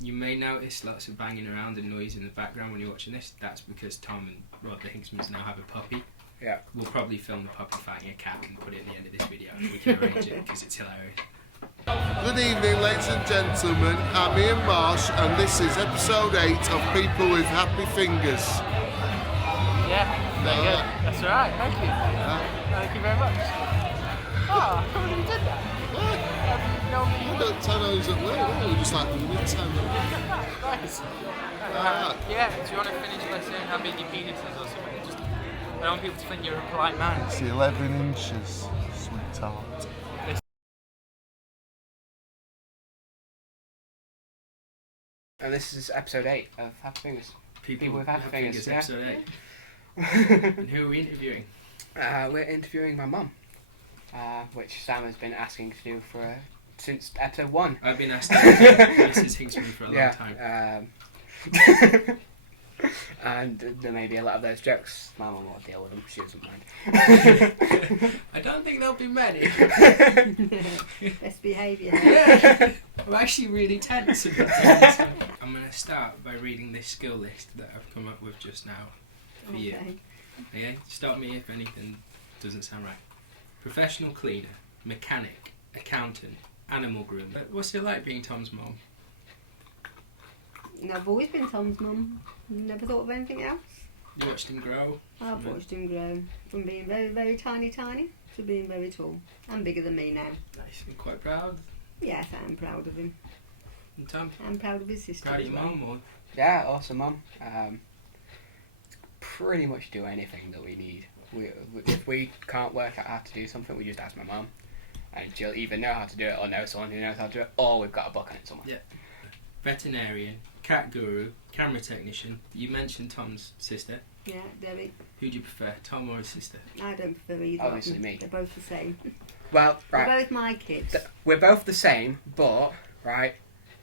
You may notice lots of banging around and noise in the background when you're watching this. That's because Tom and Rod the Hinksmans now have a puppy. Yeah. We'll probably film the puppy fighting a cat and put it at the end of this video. We can arrange it because it's hilarious. Good evening, ladies and gentlemen. I'm Ian Marsh, and this is episode 8 of People with Happy Fingers. Yeah, very good. That's all right, thank you. Thank you very much. Oh, I thought you did that. I don't tell those at work, we just like the mid-time. Nice. Yeah, do you want to finish by saying how big your penis is or something? Just, I don't want people to think you're a polite man. It's 11 inches, sweetheart. And this is episode 8 of Happy Fingers. People with Happy Fingers, yeah. episode 8. And who are we interviewing? We're interviewing my mum, which Sam has been asking to do since episode 1. I've been asking Mrs. Hinksman for a long time. And there may be a lot of those jokes. My mum will deal with them, she doesn't mind. I don't think there'll be many. Best behaviour. Yeah. I'm actually really tense about this. I'm going to start by reading this skill list that I've come up with just now for you. Okay? Stop me if anything doesn't sound right. Professional cleaner, mechanic, accountant, animal groomer. What's it like being Tom's mum? I've always been Tom's mum. Never thought of anything else. You watched him grow? I've watched him grow from being very, very tiny to being very tall and bigger than me now. Nice. You're quite proud? Yes, I am proud of him. And Tom? I'm proud of his sister. Proud of as your well. mum? Or? Yeah, awesome mum. Pretty much do anything that we need. If we can't work out how to do something, we just ask my mum. And she'll either know how to do it or know someone who knows how to do it, or we've got a book on it somewhere. Yeah. Veterinarian, cat guru, camera technician. You mentioned Tom's sister. Yeah, Debbie. Who do you prefer, Tom or his sister? I don't prefer either. Obviously me. They're both the same. Well, right. They're both my kids. We're both the same, but, right,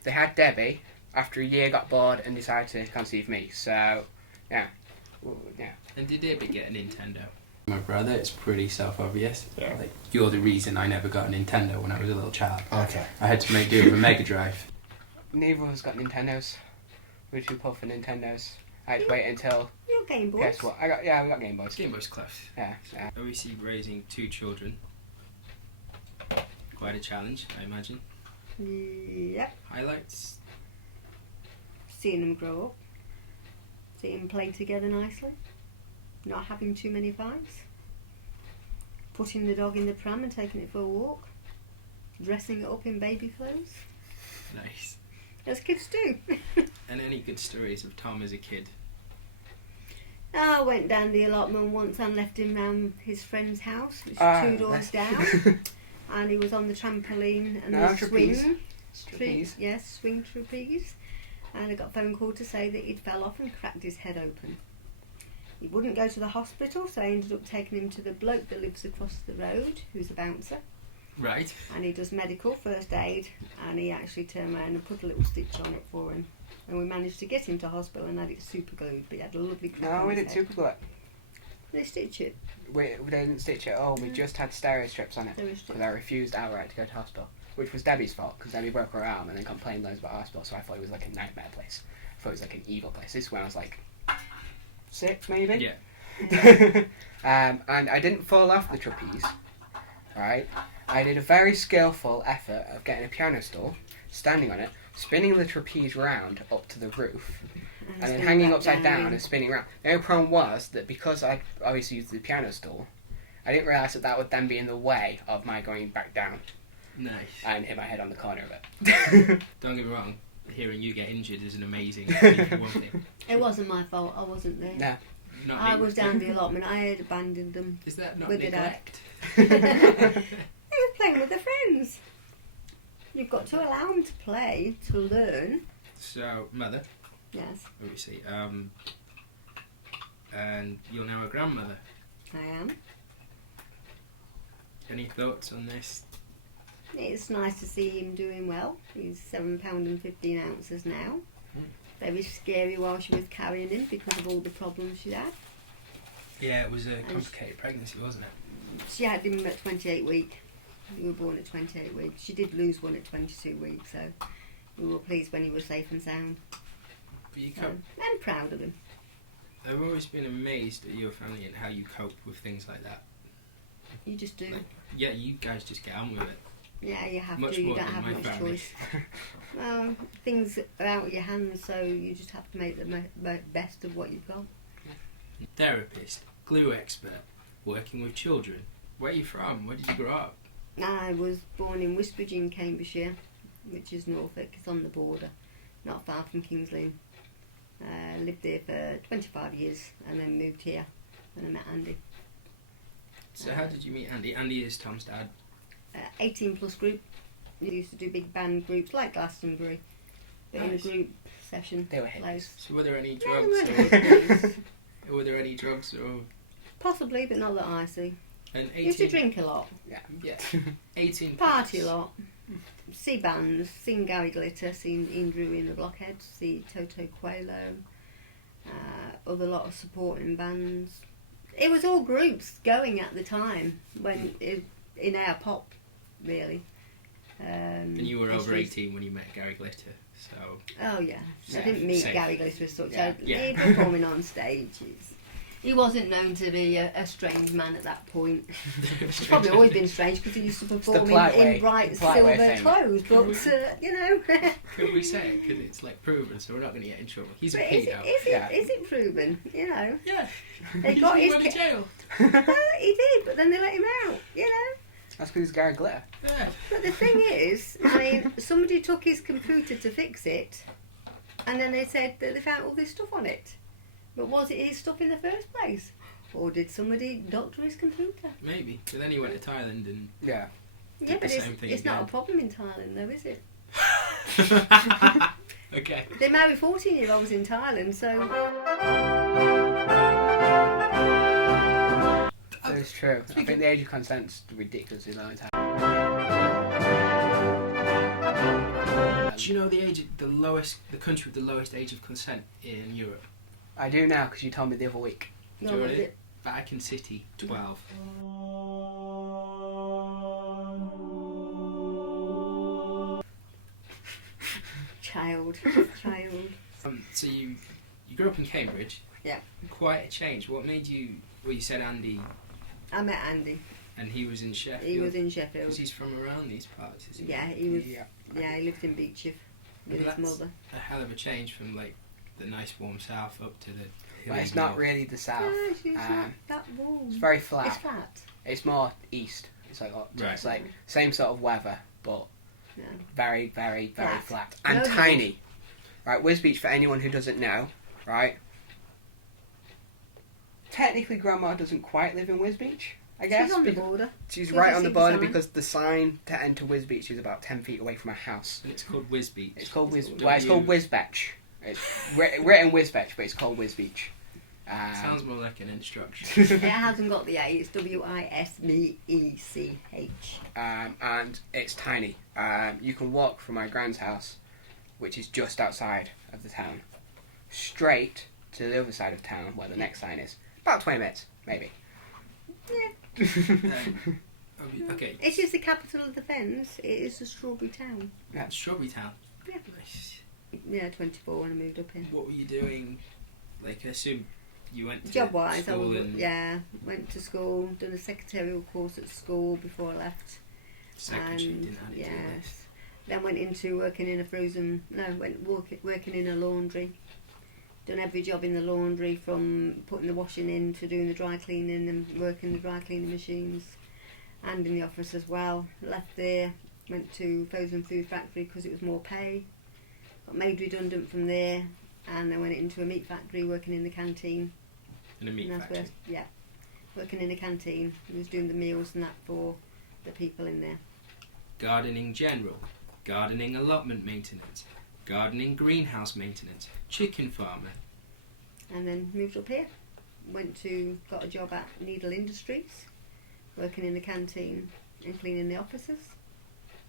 they had Debbie, after a year got bored and decided to conceive me, so, yeah. Yeah. And did Debbie get a Nintendo? My brother, it's pretty self-obvious. Yeah. Like, you're the reason I never got a Nintendo when I was a little child. Okay. I had to make do with a Mega Drive. Neither of us got Nintendos. We were too poor for Nintendos. I had to wait until... Your Game Boys. Guess what? We got Game Boys. Game Boy's close. Yeah. Obviously raising 2 children. Quite a challenge, I imagine. Yep. Highlights? Seeing them grow up. Seeing them play together nicely. Not having too many fights. Putting the dog in the pram and taking it for a walk. Dressing it up in baby clothes. Nice. As kids do. And any good stories of Tom as a kid? I went down the allotment once and left him round his friend's house, which is 2 doors down. And he was on the trampoline and the swing. Trapeze. Yes, swing trapeze. And I got a phone call to say that he'd fell off and cracked his head open. He wouldn't go to the hospital, so I ended up taking him to the bloke that lives across the road, who's a bouncer. Right. And he does medical, first aid, and he actually turned around and put a little stitch on it for him. And we managed to get him to hospital and had it super glued, but he had a lovely crack No, on we his didn't head. super glue it. They stitch it. We didn't stitch it at all. We just had stereo strips on it. Because I refused outright to go to hospital. Which was Debbie's fault, because Debbie broke her arm and then complained loads about hospital, so I thought it was like a nightmare place. I thought it was like an evil place. This is when I was like 6 maybe? Yeah. And I didn't fall off the trapeze, right? I did a very skillful effort of getting a piano stool, standing on it, spinning the trapeze round up to the roof, and then hanging upside down and spinning around. The only problem was that because I obviously used the piano stool, I didn't realise that would then be in the way of my going back down. Nice. And hit my head on the corner of it. Don't get me wrong, hearing you get injured is an amazing thing for one thing. It wasn't my fault, I wasn't there. No. I was down the allotment, I had abandoned them. Is that not with neglect? They were playing with their friends. You've got to allow them to play, to learn. So, mother, Yes, obviously, and you're now a grandmother. I am. Any thoughts on this? It's nice to see him doing well. He's £7.15 now. Very scary while she was carrying him because of all the problems she had. Yeah, it was a complicated pregnancy, wasn't it? She had him at 28 weeks. You were born at 28 weeks. She did lose one at 22 weeks, so we were pleased when he was safe and sound. But you So, cope. I'm proud of him. I've always been amazed at your family and how you cope with things like that. You just do. Like, yeah, you guys just get on with it. Yeah, you have Much to. You more don't than have my much family. choice. Well, things are out of your hands, so you just have to make the best of what you've got. Therapist, glue expert, working with children. Where are you from? Where did you grow up? I was born in Wisbech in Cambridgeshire, which is Norfolk. It's on the border, not far from Kings Lynn. Lived there for 25 years and then moved here and I met Andy. So how did you meet Andy? Andy is Tom's dad. 18 plus group. We used to do big band groups like Glastonbury, but in a Nice. group session. They were hippies. place. So were there any Yeah, drugs? they weren't hippies. Were there any drugs or Possibly, but not that I see. an Used to 18? drink a lot, Yeah, 18. party a plus. lot, see bands, seen Gary Glitter, seen Ian Drew in the Blockheads, see Toto Coelho, other lot of supporting bands. It was all groups going at the time when in our pop, really. And you were over history. 18 when you met Gary Glitter, so Oh yeah, I Yeah, didn't meet safe. Gary Glitter as such. Yeah. Yeah. He performing on stage. He wasn't known to be a strange man at that point. He's probably always been strange because he used to perform polite in way- bright the polite way of silver saying clothes, but you know. could we say it? Because it's like proven, so we're not going to get in trouble. He's a But is pedo. Yeah. it proven? You know, Yeah, they He's got been his. going to jail. Well, he did, but then they let him out. You know. That's because he's Gary Glitter. Yeah. But the thing is, I mean, somebody took his computer to fix it, and then they said that they found all this stuff on it. But was it his stuff in the first place? Or did somebody doctor his computer? Maybe. But then he went to Thailand and Yeah. Yeah, the but same thing it's not a again. problem in Thailand though, is it? Okay. They marry 14-year-olds in Thailand, so... That is true. I think the age of consent's ridiculously low in time. Do you know the country with the lowest age of consent in Europe? I do now because you told me the other week. No, Do you know was what it? it? Vatican City, 12. Child. So you grew up in Cambridge. Yeah. Quite a change. What made you? Well, you said Andy, I met Andy. and he was in Sheffield. He was in Sheffield. Because he's from around these parts. Is he? Yeah, he was. Yeah. Yeah, he lived in Beechif with Well, his that's mother. a hell of a change from like the nice warm south up to the. Well, hilly it's not north. really the south. Yeah, it's not Um, that warm. It's very It's flat. flat. It's more east. It's like Right. it's like same sort of weather, but No. very, very, very Flat. flat and No tiny. Right, Wisbech, for anyone who doesn't know, right? Technically, Grandma doesn't quite live in Wisbech, I guess. She's on the because- border. She's Did right you on see the the border sign? because the sign to enter Wisbech is about 10 feet away from her house. And it's called Whiz Beach. It's called W- Well, it's called Wisbech. It's written Wisbech, but it's called Wisbech. Sounds more like an instruction. It hasn't got the A. It's Wisbech. And it's tiny. You can walk from my grand's house, which is just outside of the town, straight to the other side of town where the next sign is. About 20 minutes, maybe. Okay. It is the capital of the Fens. It is the strawberry town. Strawberry Town. Yeah. Nice. Yeah, 24 when I moved up here. What were you doing? Like, I assume you went to Job wise, I school was, and went to school, done a secretarial course at school before I left. secretary. And, Didn't have to do this. yes. Then went into working in working in a laundry. Done every job in the laundry, from putting the washing in to doing the dry cleaning and working the dry cleaning machines, and in the office as well. Left there, went to Frozen Food Factory because it was more pay. Got made redundant from there, and then went into a meat factory working in the canteen. In a meat And that's factory. working in a canteen. I was doing the meals and that for the people in there. Gardening general. Gardening allotment maintenance. Gardening greenhouse maintenance. Chicken farmer. And then moved up here. Got a job at Needle Industries, working in the canteen and cleaning the offices.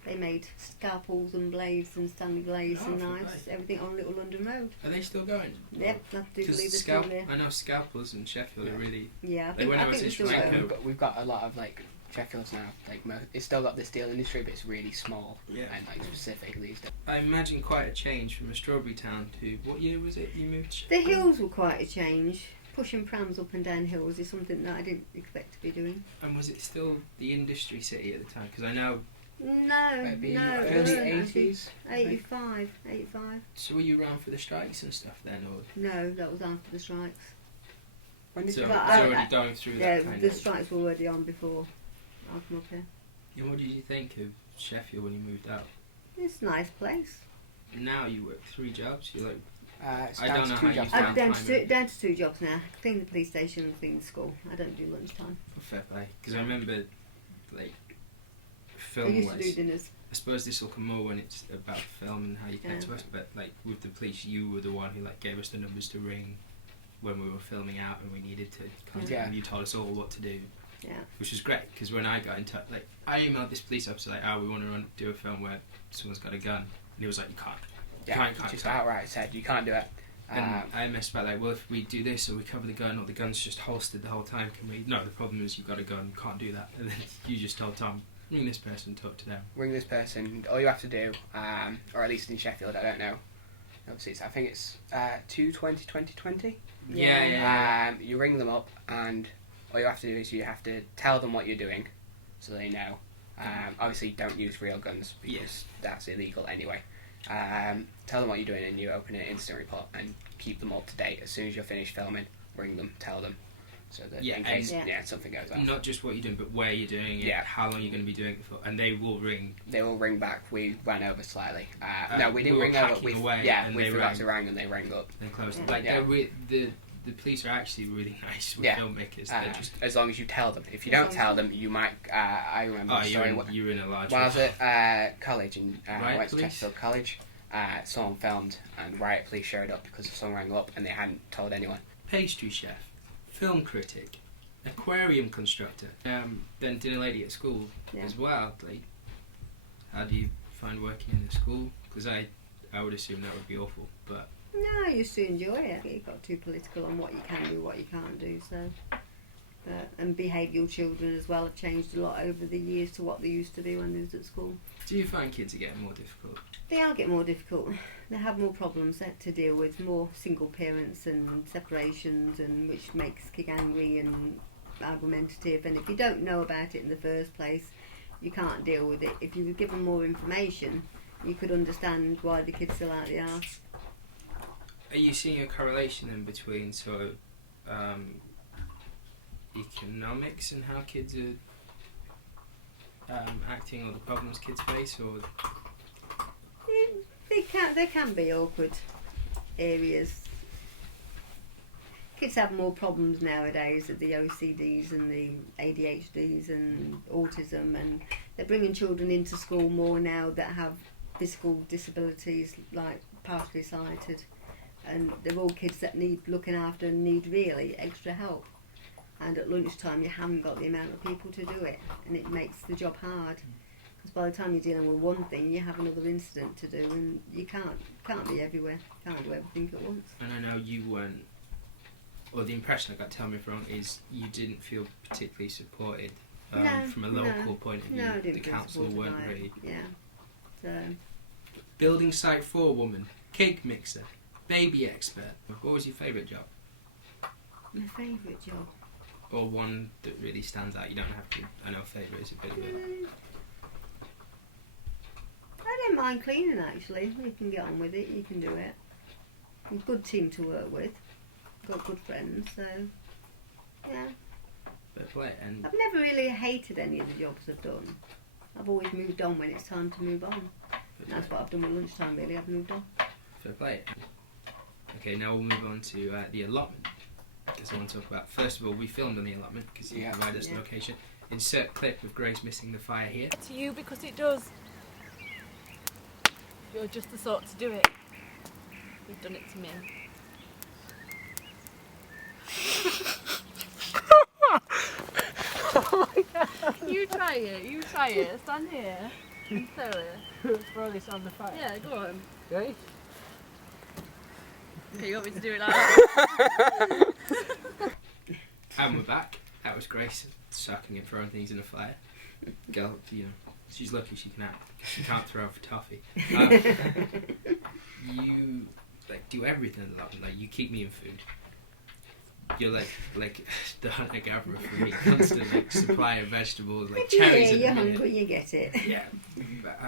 They made scalpels and blades and Stanley blades and Oh, knives, right. everything on Little London Road. Are they still going? Yep, I do believe they're still there. I know scalpels in Sheffield are really. Yeah, I Like think, when I was they're in still Sri there. Lanka, We've got a lot of like Sheffield's now like it's still got the steel industry, but it's really small Yeah. and like specific these days. I imagine quite a change from a strawberry town to what year was it you moved? The hills were quite a change. Pushing prams up and down hills is something that I didn't expect to be doing. And was it still the industry city at the time? Because I know. No, Maybe no, it early wasn't actually. 80s. 85. So were you around for the strikes and stuff then, or? No, that was after the strikes. When did So you it was But already going through Yeah, that kind the of. strikes were already on before I come up here. And what did you think of Sheffield when you moved out? It's a nice place. Now you work 3 jobs. You're like, it's I down don't to know 2 how you jobs found now. I'm down to 2 jobs now. Clean the police station and clean the school. I don't do lunchtime. fair play. Because I remember, like, I film used to do wise. dinners. I suppose this will come more when it's about film and how you came to us. But like with the police, you were the one who like gave us the numbers to ring when we were filming out and we needed to contact Yeah. them. You told us all what to do. Yeah. Which was great because when I got in touch, like I emailed this police officer like, "Oh, we want to do a film where someone's got a gun," and he was like, "You can't." Yeah, can't just can't. outright said you can't do it. And I messed about like, well, if we do this or we cover the gun or the gun's just holstered the whole time, can we? No, the problem is you've got a gun, you can't do that. And then you just told Tom, ring this person, talk to them. Ring this person. All you have to do, or at least in Sheffield, I don't know. Obviously, I think it's 220-2020. Yeah. You ring them up, and all you have to do is you have to tell them what you're doing, so they know. Obviously, don't use real guns because that's illegal anyway. Tell them what you're doing, and you open an instant report and keep them up to date. As soon as you're finished filming, ring them, tell them, so that in case something goes on. Not just what you're doing, but where you're doing it, how long you're going to be doing it for, and they will ring. They will ring back. We ran over slightly. No, we didn't we were ring over. hacking away, Yeah, and we they forgot rang. to ring, and they rang up. They're close. Yeah. Like Yeah. the police are actually really nice with Yeah. filmmakers. They're just As long as you tell them. If you don't tell them, you might. I remember. oh, the you're story. in a large. When I was at college and I Riot went to police? Chesterfield College, someone filmed and riot police showed up because someone rang up and they hadn't told anyone. Pastry chef, film critic, aquarium constructor, then dinner lady at school as well. Like, how do you find working in a school? Because I would assume that would be awful, but No, I used to enjoy it. It got too political on what you can do, what you can't do. So, and behavioural children as well have changed a lot over the years to what they used to be when they was at school. do you find kids are getting more difficult? They are getting more difficult. They have more problems to deal with, more single parents and separations, and which makes kids angry and argumentative. And if you don't know about it in the first place, you can't deal with it. If you were given more information, you could understand why the kid's still out the arse. Are you seeing a correlation then between sort of economics and how kids are acting, or the problems kids face, or There can be awkward areas. Kids have more problems nowadays with the OCDs and the ADHDs and autism, and they're bringing children into school more now that have physical disabilities, like partially sighted, and they're all kids that need looking after and need really extra help. And at lunchtime you haven't got the amount of people to do it, and it makes the job hard. Because by the time you're dealing with one thing, you have another incident to do, and you can't be everywhere, can't do everything at once. and I know you weren't, or the impression I got, tell me if I'm wrong, is you didn't feel particularly supported from a local point of view. No, I didn't the feel council supported weren't by it. really. Yeah. So, Building site forewoman, cake mixer, baby expert. What was your favourite job? my favourite job. Or one that really stands out? You don't have to. I know favourite is a bit of a... I don't mind cleaning actually. You can get on with it, you can do it. A good team to work with. Got good friends, so yeah. Fair play. And I've never really hated any of the jobs I've done. I've always moved on when it's time to move on. And that's what I've done with lunchtime really, I've moved on. fair play. Okay, now we'll move on to the allotment. Because I want to talk about, first of all, we filmed on the allotment because you provided us the location. Insert clip of Grace missing the fire here. To you because it does. You're just the sort to do it. You've done it to me. Oh my God. You try it, stand here and throw it. Throw this on the fire. Yeah, go on. Okay. Okay, you want me to do it like that? And we're back. That was Grace sucking and throwing things in a fire. Girl, she's lucky she can act. She can't throw for toffee. You do everything in the allotment. Like, you keep me in food. You're like the hunter gatherer for me. Constant supply of vegetables, like cherries. You're hungry, you get it. Yeah. But,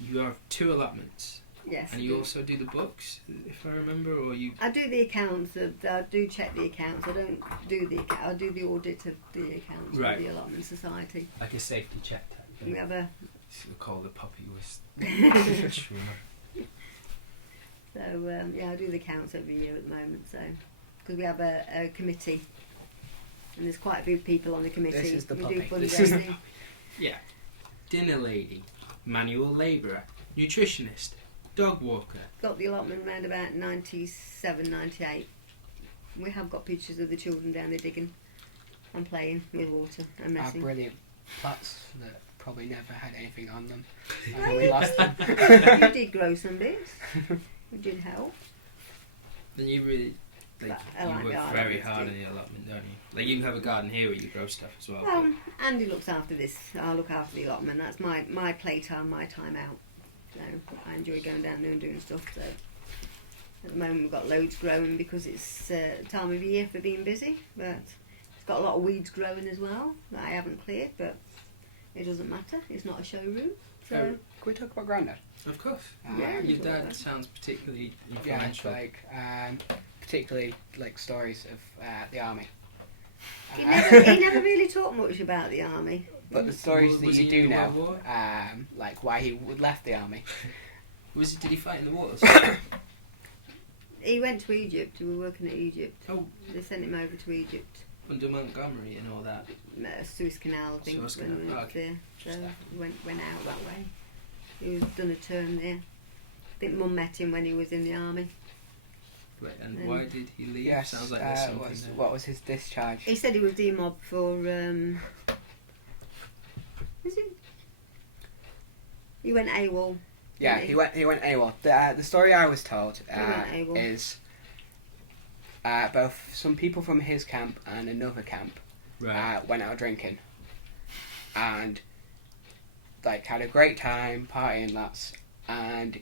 you have 2 allotments. Yes. And you also do the books, if I remember, or you. I do the accounts. I do check the accounts. I don't do the account. I do the audit of the accounts of the allotment society. Like a safety check type thing. We have a. Call the puppy was. So I do the accounts every year at the moment. So because we have a committee, and there's quite a few people on the committee. This is the we puppy. do fundraising. Yeah. Dinner lady, manual labourer, nutritionist, dog walker. Got the allotment around about 97, 98. We have got pictures of the children down there digging and playing with water and Our messing. brilliant plots that probably never had anything on them. Oh, And we lost them. You did grow some bits. You did help. Then you really, I like you work the very allotments hard too. in the allotment, don't you? Like, you can have a garden here where you grow stuff as well. Well, Andy looks after this. I look after the allotment. That's my playtime, my time out. So I enjoy going down there and doing stuff. So at the moment we've got loads growing because it's time of year for being busy. But it's got a lot of weeds growing as well that I haven't cleared. But it doesn't matter. It's not a showroom. So Can we talk about Grandad? Of course. Yeah, Your it's dad alright. sounds particularly Yeah, it's influential. particularly stories of the army. he never really talked much about the army. But the stories Was that he you do in the know, World War? like why he left the army. Did he fight in the wars? He went to Egypt. We were working at Egypt. Oh. They sent him over to Egypt. Under Montgomery and all that. Suez Canal, I think, Suez when we Canal, went okay. there. So he went out that way. He was done a turn there. I think Mum met him when he was in the army. Right, and why did he leave? Yes. Sounds like there's something there. What was his discharge? He said he was demobbed for. Is it? He went AWOL. Yeah, didn't he went AWOL. The story I was told went AWOL. is both some people from his camp and another camp Right. went out drinking and had a great time partying lots, and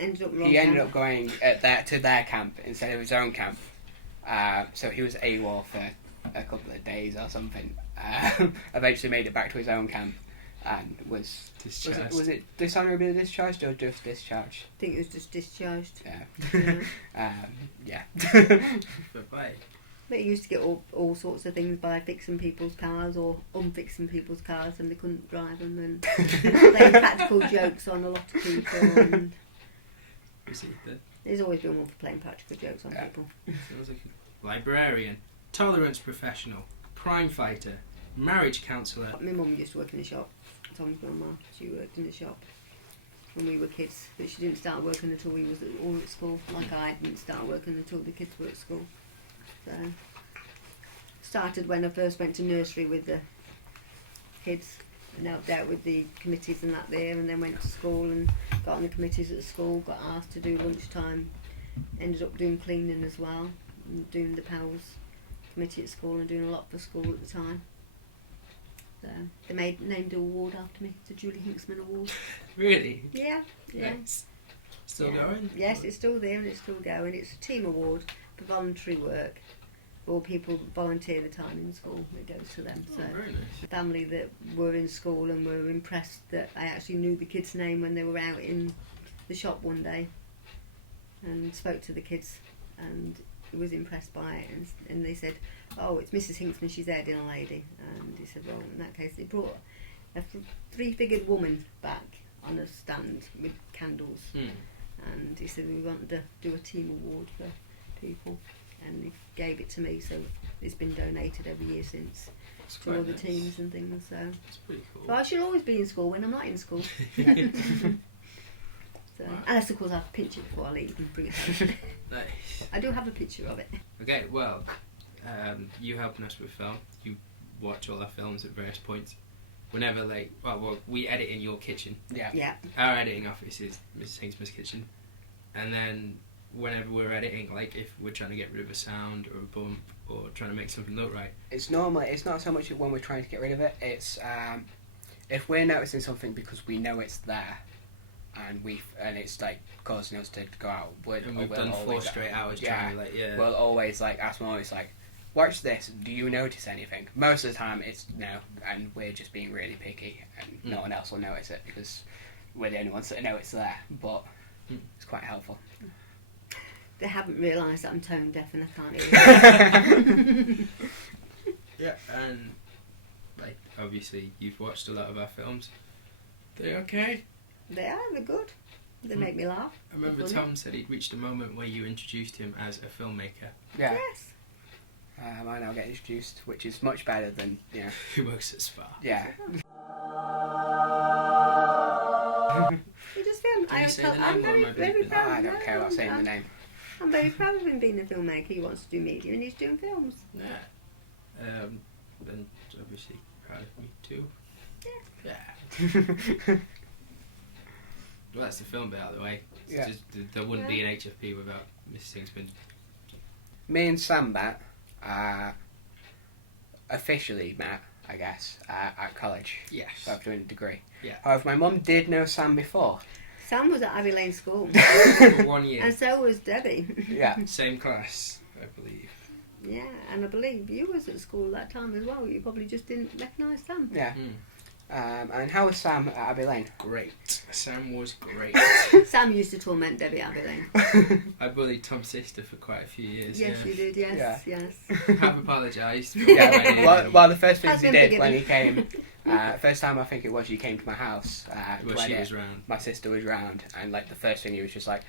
Ended up wrong. he ended up going to their camp instead of his own camp. So he was AWOL for a couple of days or something. Eventually made it back to his own camp and was Discharged. was it dishonourably discharged or just discharged? I think it was just discharged. Yeah. Yeah. Bye. But he used to get all sorts of things by fixing people's cars or unfixing people's cars and they couldn't drive them, and playing practical jokes on a lot of people. And Was he the there's always been one for playing practical jokes on Yeah. people. sounds like a librarian, tolerance professional, crime fighter, marriage counsellor. My mum used to work in the shop. Tom's grandma, she worked in the shop when we were kids, but she didn't start working until we was all at school. Like I didn't start working until the kids were at school. So started when I first went to nursery with the kids and helped out with the committees and that there, and then went to school and got on the committees at school, got asked to do lunchtime, ended up doing cleaning as well, and doing the PALS committee at school and doing a lot for school at the time. So they named an award after me, the Julie Hinksman Award. Really? Yeah. Nice. Still Yeah. going? Yes, it's still there and it's still going. It's a team award for voluntary work. For people that volunteer the time in school, it goes to them. Oh, So very nice. the family that were in school and were impressed that I actually knew the kid's name when they were out in the shop one day and spoke to the kids and was impressed by it, and they said, "Oh, it's Mrs. Hinksman, she's our dinner lady." And he said, "Well, in that case," they brought a three-figured woman back on a stand with candles, and he said, "We wanted to do a team award for people," and he gave it to me, so it's been donated every year since It's to quite all the nice. teams and things. So, It's pretty cool. I should always be in school when I'm not in school. So, Wow. unless of course I have to pinch it before I leave and bring it home. Nice. I do have a picture of it. Okay, well, you helping us with film. You watch all our films at various points. Whenever, we edit in your kitchen. Yeah. Yeah. Our editing office is Mrs. Hinksman's kitchen. And then whenever we're editing, like if we're trying to get rid of a sound or a bump or trying to make something look right? It's not so much when we're trying to get rid of it. It's if we're noticing something because we know it's there, and it's like causing us to go out. And we've done 4 straight hours trying to We'll always ask Mum, it's like, watch this. Do you notice anything? Most of the time, it's no, and we're just being really picky, and no one else will notice it because we're the only ones that know it's there. But it's quite helpful. They haven't realised that I'm tone deaf and I can't hear. Yeah, and like obviously you've watched a lot of our films. They're okay. They're good. They make me laugh. I remember Tom said he'd reached a moment where you introduced him as a filmmaker. Yeah. Yes. I now get introduced, which is much better than Who works at Spar. Yeah. He just film. Can you say the name I'm or am I very bleeping? proud. I don't care about saying the name. I'm very proud of him being a filmmaker. He wants to do media and he's doing films. Yeah. And obviously proud of me too. Yeah. Well, that's the film bit out of the way. Yeah. There wouldn't be an HFP without Mrs. Hinksman. Me and Sam officially met, I guess, at college. Yes. After doing a degree. Yeah. However, my mum did know Sam before. Sam was at Abbey Lane School. For 1 year. And so was Debbie. Yeah. Same class, I believe. Yeah, and I believe you was at school that time as well. You probably just didn't recognise Sam. Yeah. And how was Sam at Abbey Lane? Great. Sam was great. Sam used to torment Debbie at Abbey Lane. I bullied Tom's sister for quite a few years. Yes, you did. Yes, yes. Have apologised. Yeah. Well, the first things Has he been did when forgiven. he came, first time I think it was, you came to my house. Well, to she edit. was round. My sister was round, and the first thing he was just like,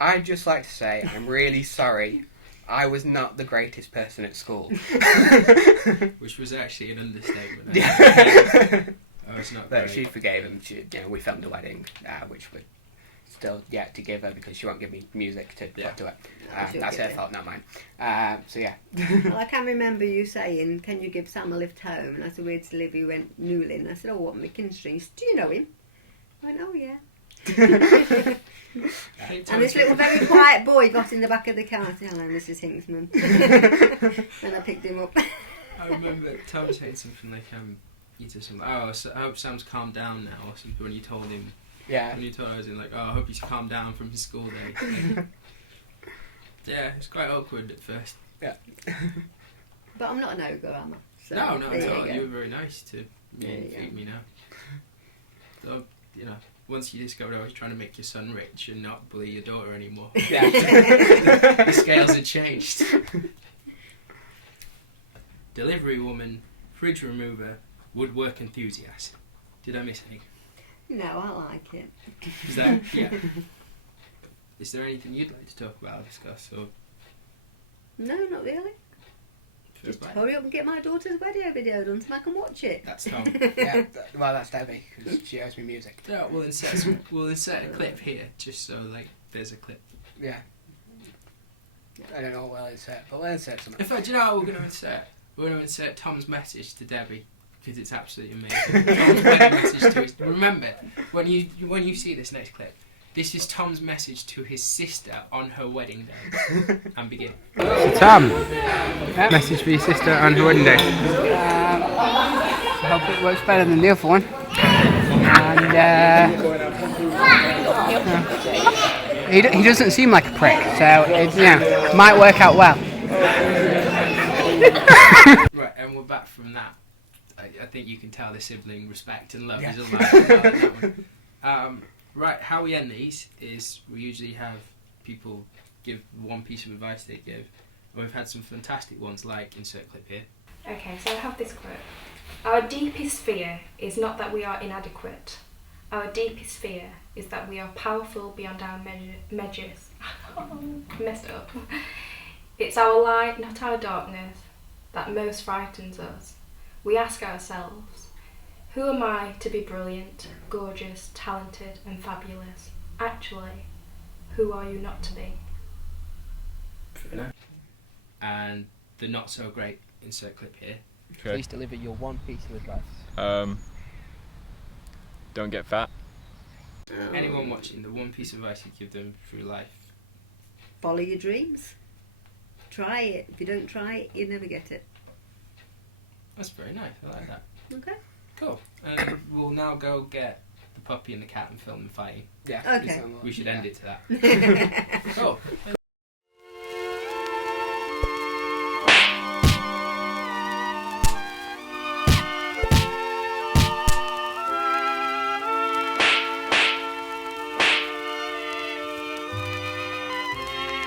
I'd just like to say I'm really sorry. I was not the greatest person at school. Which was actually an understatement. Yeah. I was not But great. she forgave him. We filmed a wedding, which we're still yet to give her because she won't give me music to put to it. she'll That's give her it. fault, not mine. So yeah. Well, I can remember you saying, can you give Sam a lift home? And I said, where to live? He went, Newlyn. I said, oh, what, McKinstry? Do you know him? I went, oh, yeah. And this little very quiet boy got in the back of the car and said, hello, Mrs. Hinksman. Then I picked him up. I remember Tom saying something like, you said something like, oh, so I hope Sam's calmed down now, or something, when you told him. Yeah. When you told us, like, oh, I hope he's calmed down from his school day. Yeah, it's quite awkward at first. Yeah. But I'm not an ogre, am I? So, No, not there at all. go. You were very nice to me There and you feed go. me now. So, once you discovered I was trying to make your son rich and not bully your daughter anymore, Yeah. the scales had changed. Delivery woman, fridge remover, woodwork enthusiast. Did I miss anything? No, I like it. Is that, yeah. Is there anything you'd like to talk about or discuss? Or No, not really. Just Right. hurry up and get my daughter's wedding video done so I can watch it. That's Tom. Yeah. Well, that's Debbie because she owes me music. Yeah, we'll insert a clip here, just so there's a clip. Yeah. I don't know what we'll insert, but we'll insert something. In fact, do you know what we're going to insert? We're going to insert Tom's message to Debbie because it's absolutely amazing. Tom's wedding message to his. Remember, when you see this next clip, this is Tom's message to his sister on her wedding day. And begin. Tom, message for your sister on her wedding day. I hope it works better than the other one. And he doesn't seem like a prick, so it might work out well. Right, and we're back from that. I think you can tell the sibling respect and love Yeah. is alive in that one. Right, how we end these is we usually have people give one piece of advice they give, and we've had some fantastic ones like insert clip here. Okay, so I have this quote. Our deepest fear is not that we are inadequate. Our deepest fear is that we are powerful beyond our measures. Messed up. It's our light, not our darkness, that most frightens us. We ask ourselves, who am I to be brilliant, gorgeous, talented and fabulous? Actually, who are you not to be? And the not so great insert clip here. Okay. Please deliver your one piece of advice. Don't get fat. Anyone watching, the one piece of advice you give them through life. Follow your dreams. Try it. If you don't try it, you'll never get it. That's very nice. I like that. Okay. Cool. We'll now go get the puppy and the cat and film them fighting. Yeah. Okay. We should end it to that. Cool.